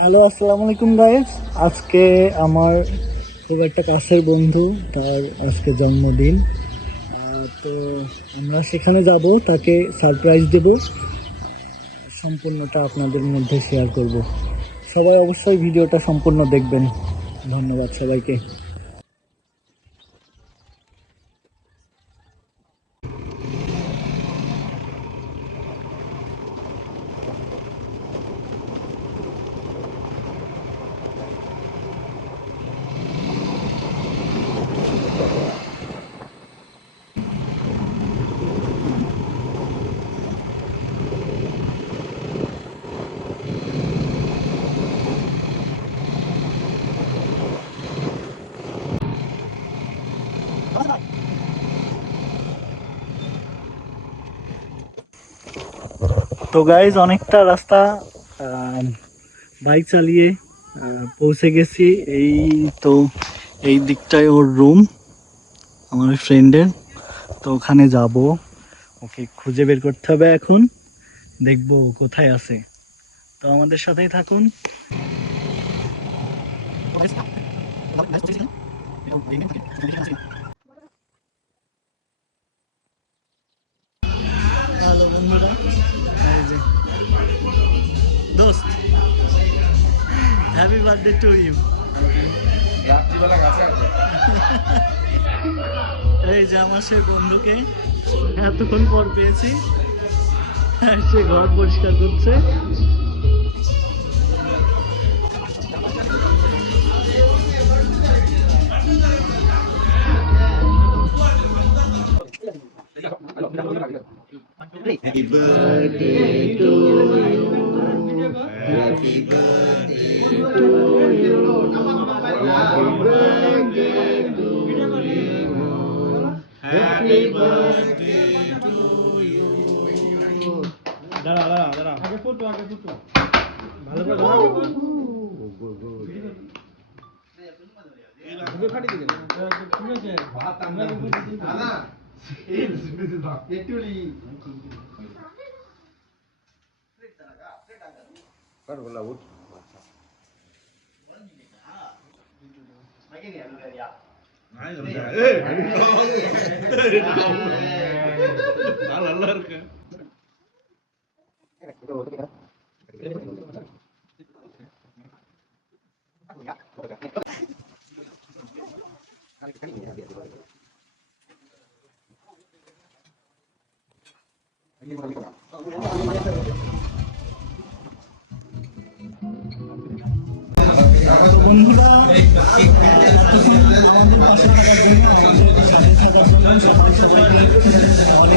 Hello, আসসালামু আলাইকুম guys. আজকে আমার খুব একটা কাছের বন্ধু, তার আজকে জন্মদিন। তো আমরা সেখানে যাব, তাকে সারপ্রাইজ দেব। সম্পূর্ণটা আপনাদের মধ্যে শেয়ার করব। সবাই অবশ্যই ভিডিওটা সম্পূর্ণ দেখবেন। ধন্যবাদ সবাইকে। তো গাইজ, অনেকটা রাস্তা বাইক চালিয়ে পৌঁছে গেছি। এই তো এই দিকটায় ওর রুম, আমার ফ্রেন্ডের। তো ওখানে যাব, ওকে খুঁজে বের করতে হবে। এখন দেখবো কোথায় আছে। তো আমাদের সাথেই থাকুন। হ্যালো বন্ধুরা, এই যে দোস্ত, হ্যাপি বার্থডে টু ইউ। এই যে আমার সেই বন্ধুকে এতক্ষণ পর পেয়েছি, সে ঘর পরিষ্কার করছে। Happy birthday to you. Happy birthday to you. Happy birthday to you. Happy birthday to you. দাঁড়া আগে ফুটো ভালো করে দাঁড়া। ফাটি দিলে ঠিক আছে। ভাত আমরা না একটুলি कर बोला उठ नहीं நல்லா இருக்கு। বন্ধুরা, আমাদের পাশে থাকার জন্য, আমাদের সাথে থাকার জন্য সবাইকে